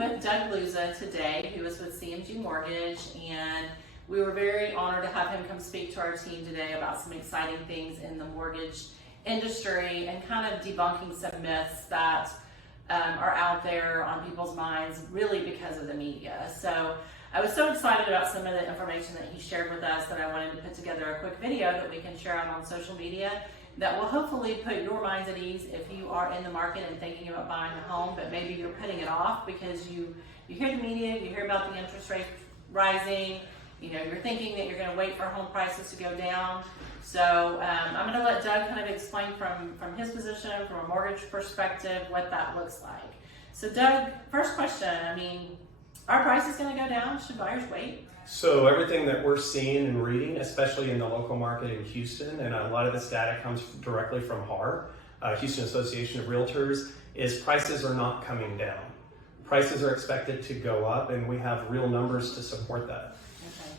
am with Doug Luza today, who is with CMG Mortgage, and we were very honored to have him come speak to our team today about some exciting things in the mortgage industry and kind of debunking some myths that are out there on people's minds really because of the media. So I was so excited about some of the information that he shared with us that I wanted to put together a quick video that we can share out on social media that will hopefully put your minds at ease if you are in the market and thinking about buying a home, but maybe you're putting it off because you hear the media, you hear about the interest rates rising, you're thinking that you're going to wait for home prices to go down. So I'm going to let Doug kind of explain from his position, from a mortgage perspective, what that looks like. So Doug, first question, are prices going to go down? Should buyers wait? So everything that we're seeing and reading, especially in the local market in Houston, and a lot of this data comes directly from HAR, Houston Association of Realtors, is prices are not coming down. Prices are expected to go up, and we have real numbers to support that. Okay.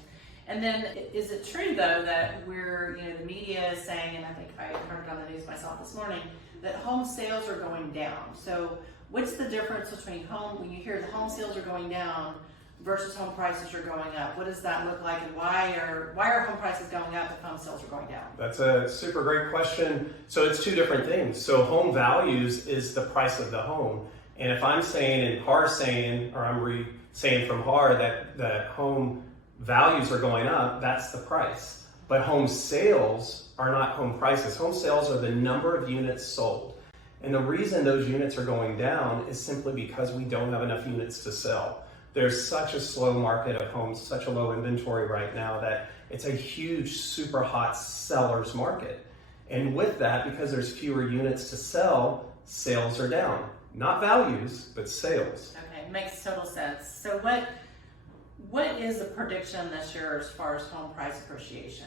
And then is it true though that the media is saying, and I think I heard it on the news myself this morning, that home sales are going down. So what's the difference between when you hear the home sales are going down versus home prices are going up? What does that look like, and why are home prices going up if home sales are going down? That's a super great question. So it's two different things. So home values is the price of the home. And if I'm saying, and HAR's saying, or I'm saying from HAR that home values are going up, that's the price. But home sales are not home prices. Home sales are the number of units sold. And the reason those units are going down is simply because we don't have enough units to sell. There's such a slow market of homes, such a low inventory right now that it's a huge, super hot seller's market. And with that, because there's fewer units to sell, sales are down. Not values, but sales. Okay, makes total sense. So what is the prediction this year as far as home price appreciation?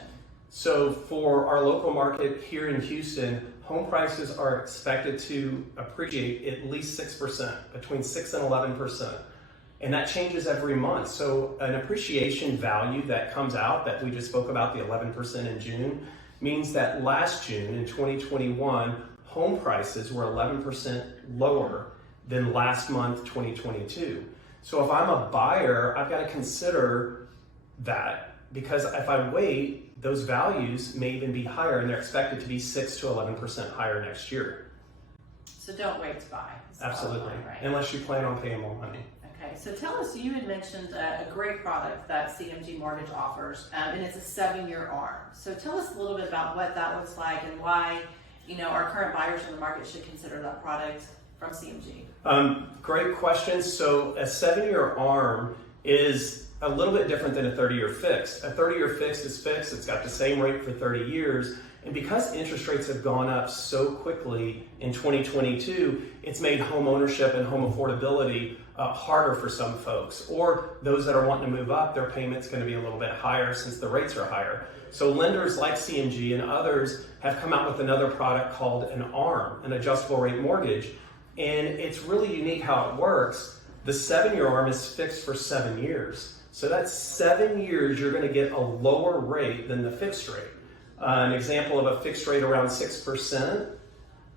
So for our local market here in Houston, home prices are expected to appreciate at least 6%, between 6 and 11%. And that changes every month. So an appreciation value that comes out that we just spoke about, the 11% in June, means that last June in 2021, home prices were 11% lower than last month, 2022. So if I'm a buyer, I've got to consider that, because if I wait, those values may even be higher, and they're expected to be 6 to 11% higher next year. So don't wait to buy. Absolutely, right? Unless you plan on paying more money. Okay, so tell us, you had mentioned a great product that CMG Mortgage offers, and it's a 7-year ARM. So tell us a little bit about what that looks like and why our current buyers in the market should consider that product from CMG. Great question. So a 7-year ARM is a little bit different than a 30-year fixed. A 30-year fixed is fixed. It's got the same rate for 30 years. And because interest rates have gone up so quickly in 2022, it's made home ownership and home affordability harder for some folks. Or those that are wanting to move up, their payment's going to be a little bit higher since the rates are higher. So lenders like CMG and others have come out with another product called an ARM, an adjustable rate mortgage. And it's really unique how it works. The 7-year ARM is fixed for 7 years. So that's 7 years you're going to get a lower rate than the fixed rate. An example of a fixed rate around 6%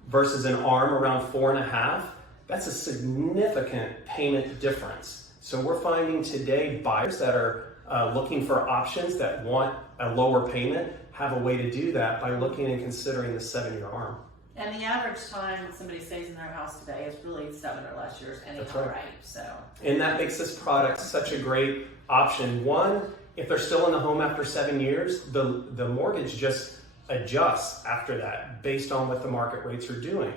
versus an ARM around 4.5%, that's a significant payment difference. So we're finding today buyers that are looking for options that want a lower payment have a way to do that by looking and considering the 7-year ARM. And the average time somebody stays in their house today is really 7 or less years anyhow, That's right. Right? So. And that makes this product such a great option. One, if they're still in the home after 7 years, the mortgage just adjusts after that based on what the market rates are doing.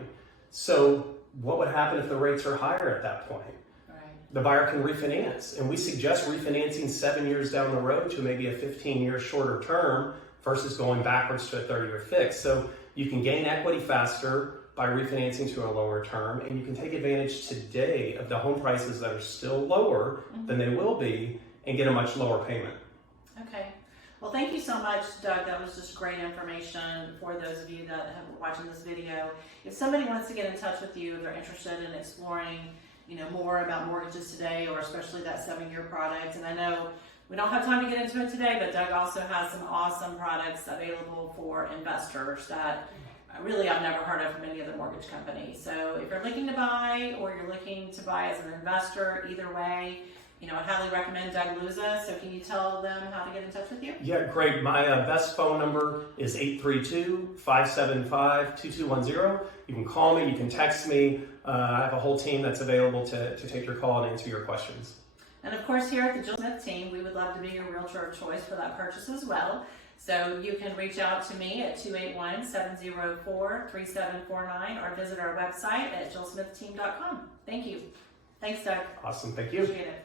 So what would happen if the rates are higher at that point? Right. The buyer can refinance, and we suggest refinancing 7 years down the road to maybe a 15-year shorter term versus going backwards to a 30-year fix. So you can gain equity faster by refinancing to a lower term, and you can take advantage today of the home prices that are still lower than they will be and get a much lower payment. Okay. Well, thank you so much, Doug. That was just great information for those of you that are watching this video. If somebody wants to get in touch with you, if they're interested in exploring, more about mortgages today, or especially that 7-year product, and I know we don't have time to get into it today, but Doug also has some awesome products available for investors that really I've never heard of many other mortgage companies. So if you're looking to buy or you're looking to buy as an investor, either way, I highly recommend Doug Luza. So can you tell them how to get in touch with you? Yeah, great. My best phone number is 832-575-2210. You can call me, you can text me. I have a whole team that's available to take your call and answer your questions. And of course, here at the Jill Smith team, we would love to be your realtor of choice for that purchase as well. So you can reach out to me at 281-704-3749 or visit our website at jillsmithteam.com. Thank you. Thanks, Doug. Awesome. Thank you. Appreciate it.